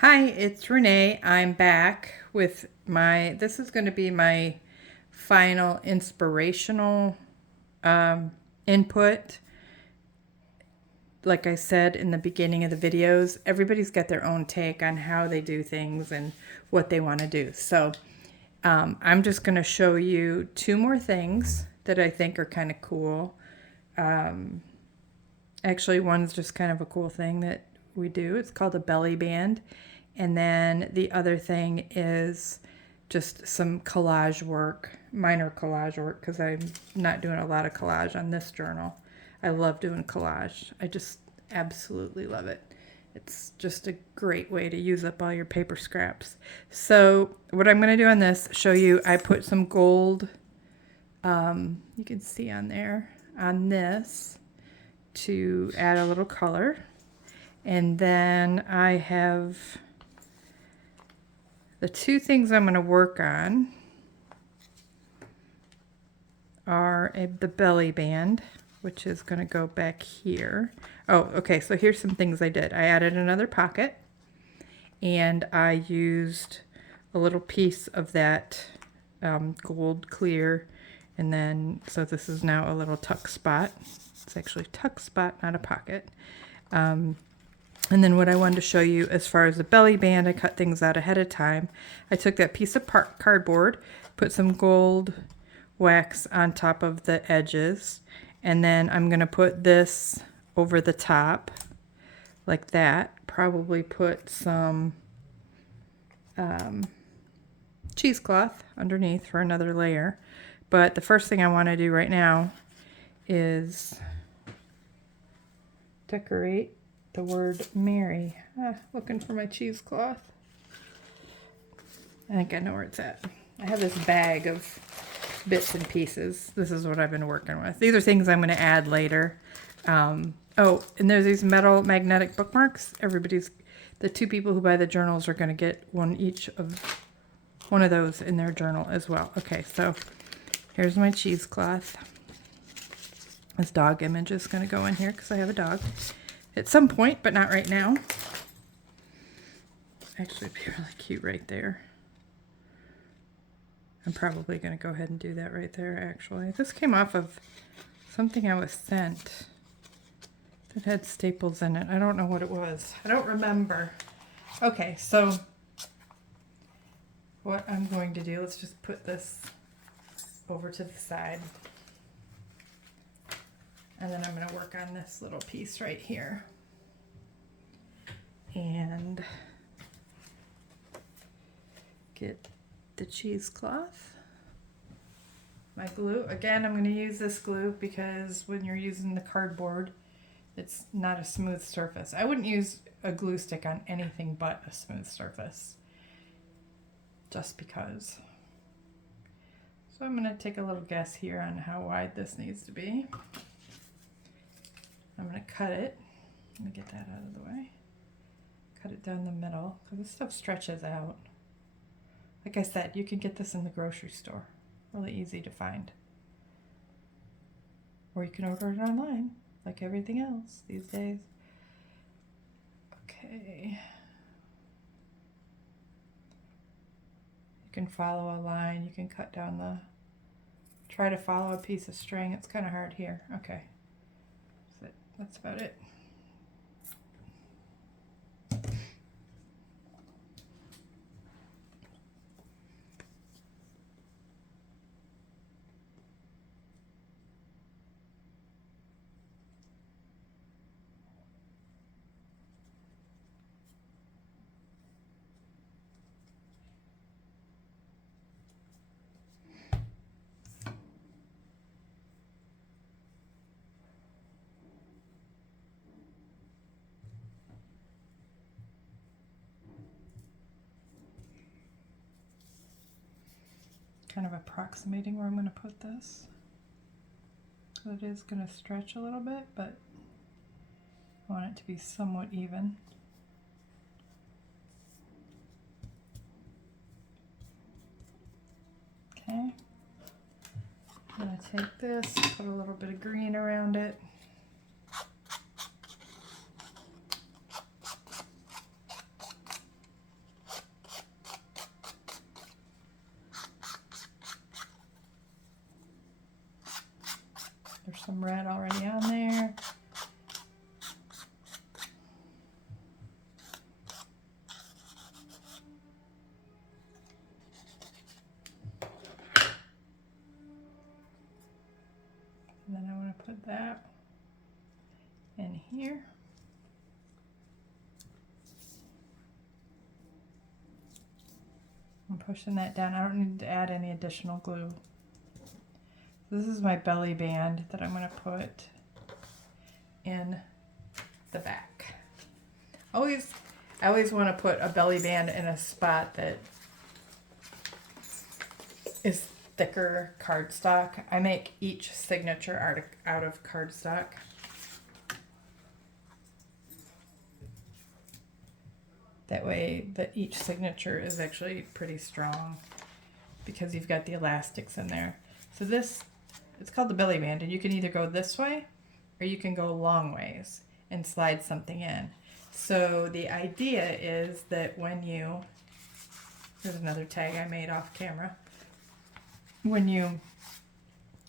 Hi, it's Renee. I'm back with this is going to be my final inspirational input. Like I said in the beginning of the videos, everybody's got their own take on how they do things and what they want to do. So I'm just going to show you two more things that I think are kind of cool. Actually, one's just kind of a cool thing that we do. It's called a belly band. And then the other thing is just some collage work, minor collage work, because I'm not doing a lot of collage on this journal. I love doing collage. I just absolutely love it. It's just a great way to use up all your paper scraps. So what I'm going to do on this, show you, I put some gold, you can see on there, on this, to add a little color. And then I have the two things I'm going to work on are the belly band, which is going to go back here. Oh, okay, so here's some things I did. I added another pocket, and I used a little piece of that gold clear, and then, so this is now a little tuck spot. It's actually a tuck spot, not a pocket. And then what I wanted to show you as far as the belly band, I cut things out ahead of time. I took that piece of cardboard, put some gold wax on top of the edges, and then I'm going to put this over the top like that. Probably put some cheesecloth underneath for another layer. But the first thing I want to do right now is decorate the word Mary. Looking for my cheesecloth. I think I know where it's at. I have this bag of bits and pieces. This is what I've been working with. These are things I'm going to add later. Oh, and there's these metal magnetic bookmarks. The two people who buy the journals are going to get one of those in their journal as well. Okay, so here's my cheesecloth. This dog image is going to go in here because I have a dog. At some point, but not right now. Actually, it'd be really cute right there. I'm probably going to go ahead and do that right there, actually. This came off of something I was sent that had staples in it. I don't know what it was. I don't remember. Okay, so what I'm going to do, let's just put this over to the side. And then I'm going to work on this little piece right here. And get the cheesecloth. My glue. Again, I'm going to use this glue because when you're using the cardboard, it's not a smooth surface. I wouldn't use a glue stick on anything but a smooth surface. Just because. So I'm going to take a little guess here on how wide this needs to be. I'm going to cut it. Let me get that out of the way. Cut it down the middle because this stuff stretches out. Like I said, you can get this in the grocery store. Really easy to find. Or you can order it online, like everything else these days. Okay. You can follow a line. You can cut down try to follow a piece of string. It's kind of hard here. Okay. That's about it. Kind of approximating where I'm going to put this. It is going to stretch a little bit, but I want it to be somewhat even. Okay. I'm going to take this, put a little bit of green around it. some red already on there. And then I want to put that in here. I'm pushing that down. I don't need to add any additional glue. This is my belly band that I'm going to put in the back. I always want to put a belly band in a spot that is thicker cardstock. I make each signature out of cardstock. That way that each signature is actually pretty strong because you've got the elastics in there. So this, it's called the belly band, and you can either go this way or you can go long ways and slide something in. So the idea is that when you, here's another tag I made off camera. When you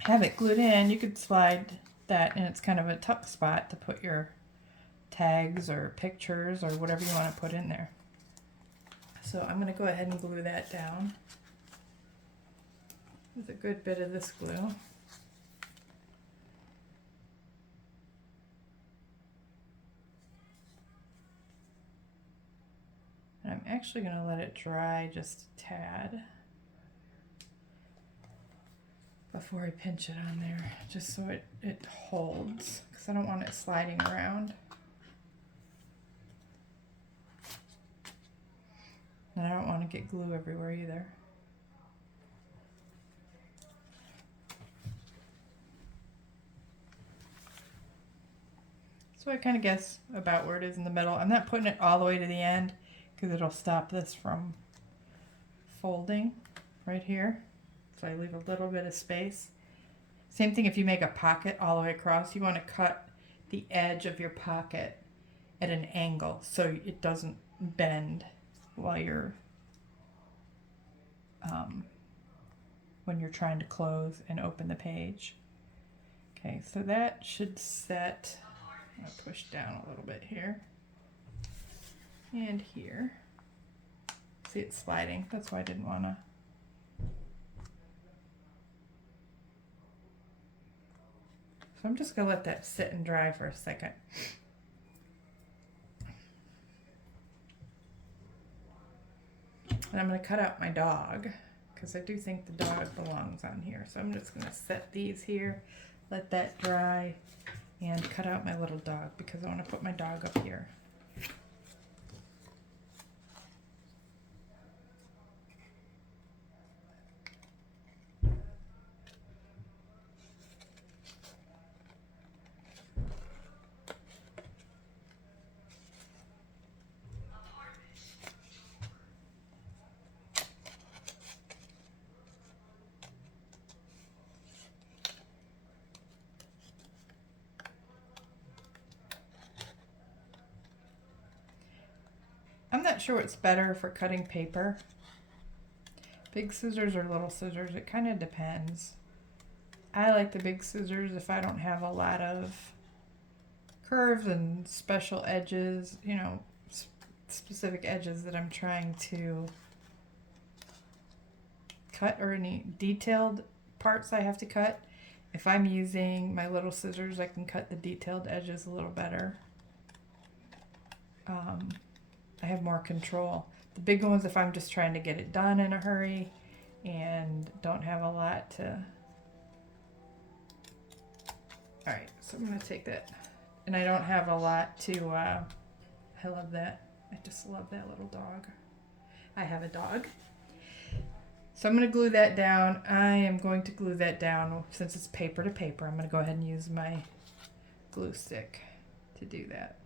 have it glued in, you could slide that, and it's kind of a tuck spot to put your tags or pictures or whatever you want to put in there. So I'm going to go ahead and glue that down with a good bit of this glue. And I'm actually going to let it dry just a tad before I pinch it on there, just so it holds, because I don't want it sliding around. And I don't want to get glue everywhere either. So I kind of guess about where it is in the middle. I'm not putting it all the way to the end because it'll stop this from folding right here. So I leave a little bit of space. Same thing if you make a pocket all the way across. You want to cut the edge of your pocket at an angle so it doesn't bend while you're when you're trying to close and open the page. Okay, so that should set. I'm going to push down a little bit here and here. See, it's sliding. That's why I didn't want to. So I'm just going to let that sit and dry for a second. And I'm going to cut out my dog because I do think the dog belongs on here. So I'm just going to set these here, let that dry, and cut out my little dog because I want to put my dog up here. I'm not sure what's better for cutting paper. Big scissors or little scissors, it kind of depends. I like the big scissors if I don't have a lot of curves and special edges, you know, specific edges that I'm trying to cut or any detailed parts I have to cut. If I'm using my little scissors, I can cut the detailed edges a little better. I have more control. The big ones, if I'm just trying to get it done in a hurry and don't have a lot to... Alright, so I'm going to take that. And I don't have a lot to... I love that. I just love that little dog. I have a dog. So I'm going to glue that down. I am going to glue that down since it's paper to paper. I'm going to go ahead and use my glue stick to do that.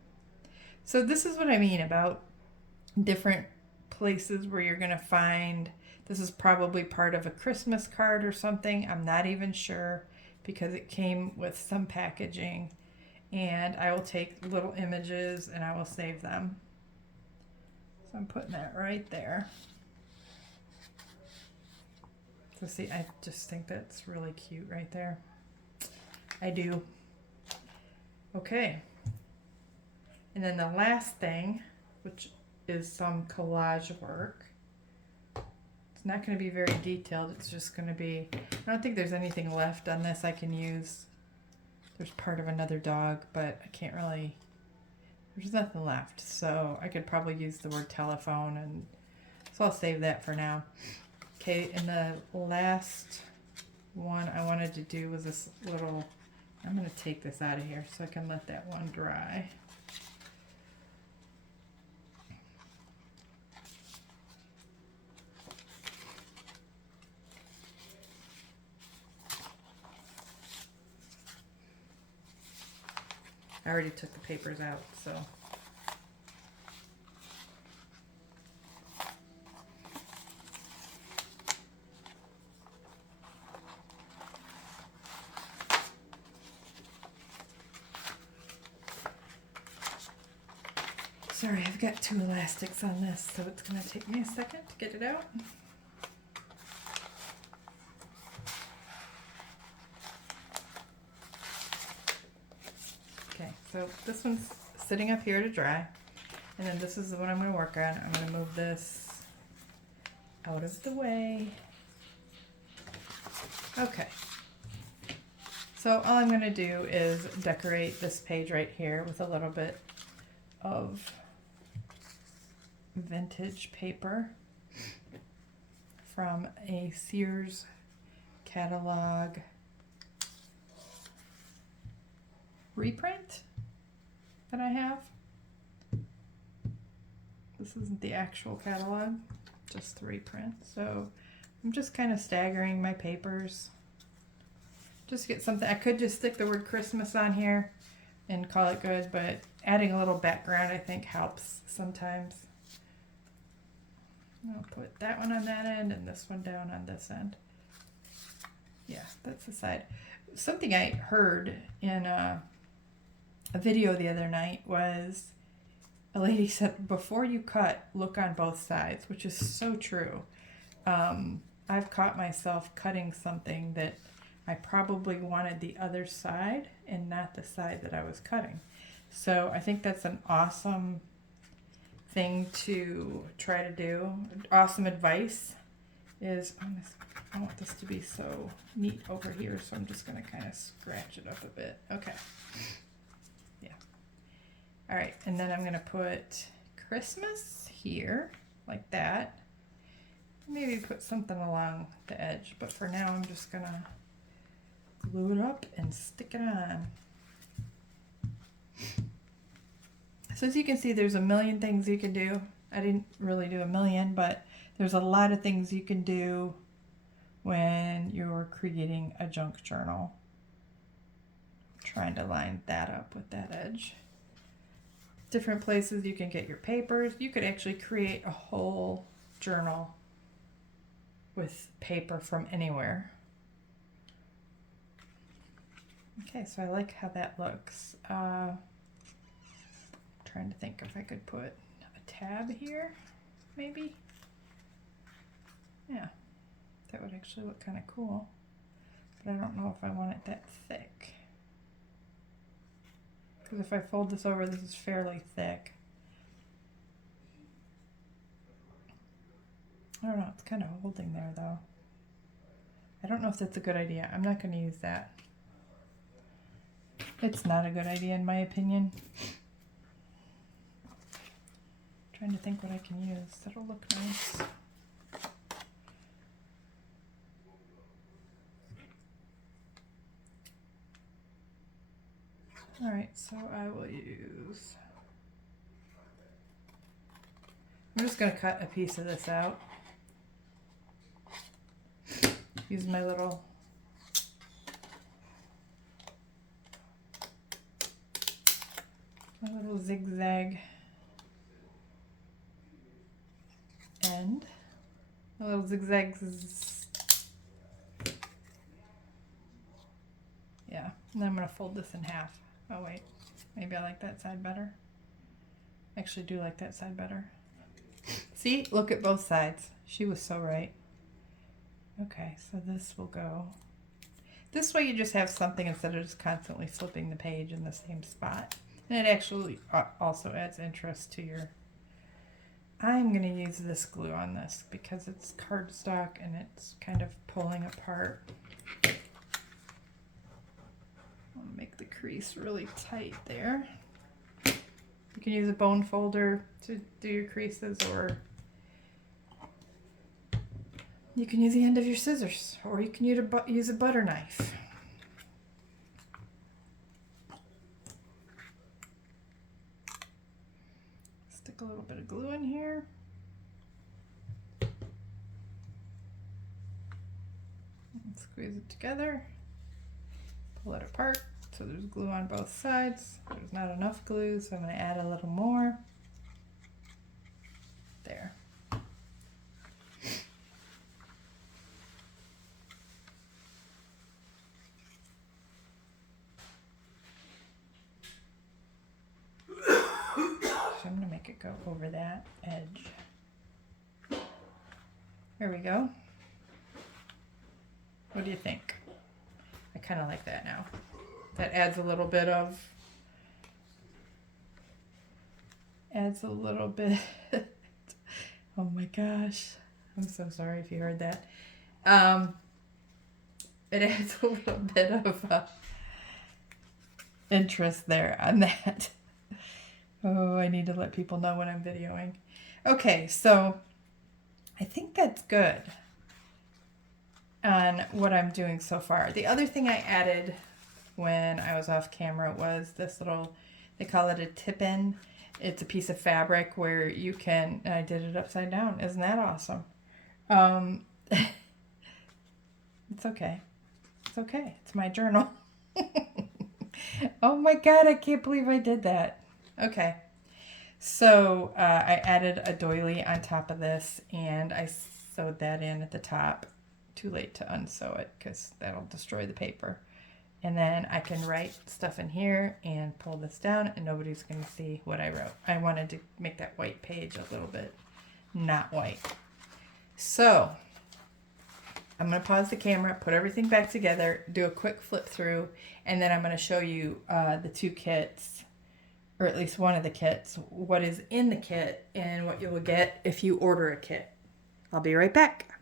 So this is what I mean about different places where you're going to find, this is probably part of a Christmas card or something. I'm not even sure because it came with some packaging, and I will take little images and I will save them. So I'm putting that right there. So see, I just think that's really cute right there. I do. Okay. And then the last thing, which is some collage work. It's not going to be very detailed. It's just going to be, I don't think there's anything left on this I can use. There's part of another dog, but I can't really, there's nothing left. So I could probably use the word telephone, and so I'll save that for now. Okay, and the last one I wanted to do was this little, I'm going to take this out of here so I can let that one dry. I already took the papers out, so. Sorry, I've got 2 elastics on this, so it's going to take me a second to get it out. Okay, so this one's sitting up here to dry, and then this is the one I'm going to work on. I'm going to move this out of the way. Okay, so all I'm going to do is decorate this page right here with a little bit of vintage paper from a Sears catalog reprint that I have. This isn't the actual catalog, just the reprint. So I'm just kind of staggering my papers. Just get something. I could just stick the word Christmas on here and call it good, but adding a little background I think helps sometimes. I'll put that one on that end and this one down on this end. Yeah, that's the side. Something I heard in a video the other night was a lady said, before you cut, look on both sides, which is so true. I've caught myself cutting something that I probably wanted the other side and not the side that I was cutting. So I think that's an awesome thing to try to do. Awesome advice is, I want this to be so neat over here, so I'm just going to kind of scratch it up a bit. Okay. Yeah. All right, and then I'm going to put Christmas here, like that. Maybe put something along the edge, but for now I'm just going to glue it up and stick it on. So as you can see, there's a million things you can do. I didn't really do a million, but there's a lot of things you can do when you're creating a junk journal. I'm trying to line that up with that edge. Different places you can get your papers. You could actually create a whole journal with paper from anywhere. Okay, so I like how that looks. Trying to think if I could put a tab here, maybe. Yeah, that would actually look kind of cool, but I don't know if I want it that thick, because if I fold this over, this is fairly thick. I don't know, it's kind of holding there though. I don't know if that's a good idea. I'm not going to use that. It's not a good idea in my opinion. Trying to think what I can use that'll look nice. All right, so I will use, I'm just going to cut a piece of this out. Use my little zigzag end. A little zigzags. Yeah, and then I'm going to fold this in half. Oh wait, maybe I like that side better. Actually do like that side better. See, look at both sides. She was so right. Okay, so this will go. This way you just have something instead of just constantly flipping the page in the same spot. And it actually also adds interest to your... I'm going to use this glue on this because it's cardstock and it's kind of pulling apart. I'll make the crease really tight there. You can use a bone folder to do your creases, or you can use the end of your scissors, or you can use a butter knife. Stick a little bit of glue in here. And squeeze it together. Pull it apart. So there's glue on both sides. There's not enough glue, so I'm going to add a little more. There. So I'm going to make it go over that edge. There we go. What do you think? I kind of like that now. That adds a little bit. Oh my gosh. I'm so sorry if you heard that. It adds a little bit of interest there on that. Oh, I need to let people know when I'm videoing. Okay, so I think that's good on what I'm doing so far. The other thing I added when I was off camera was this little, they call it a tip-in. It's a piece of fabric where you can, and I did it upside down. Isn't that awesome? It's okay. It's okay. It's my journal. Oh my God, I can't believe I did that. Okay. So I added a doily on top of this, and I sewed that in at the top. Too late to unsew it because that'll destroy the paper. And then I can write stuff in here and pull this down, and nobody's going to see what I wrote. I wanted to make that white page a little bit not white. So I'm going to pause the camera, put everything back together, do a quick flip through, and then I'm going to show you the two kits, or at least one of the kits, what is in the kit and what you will get if you order a kit. I'll be right back.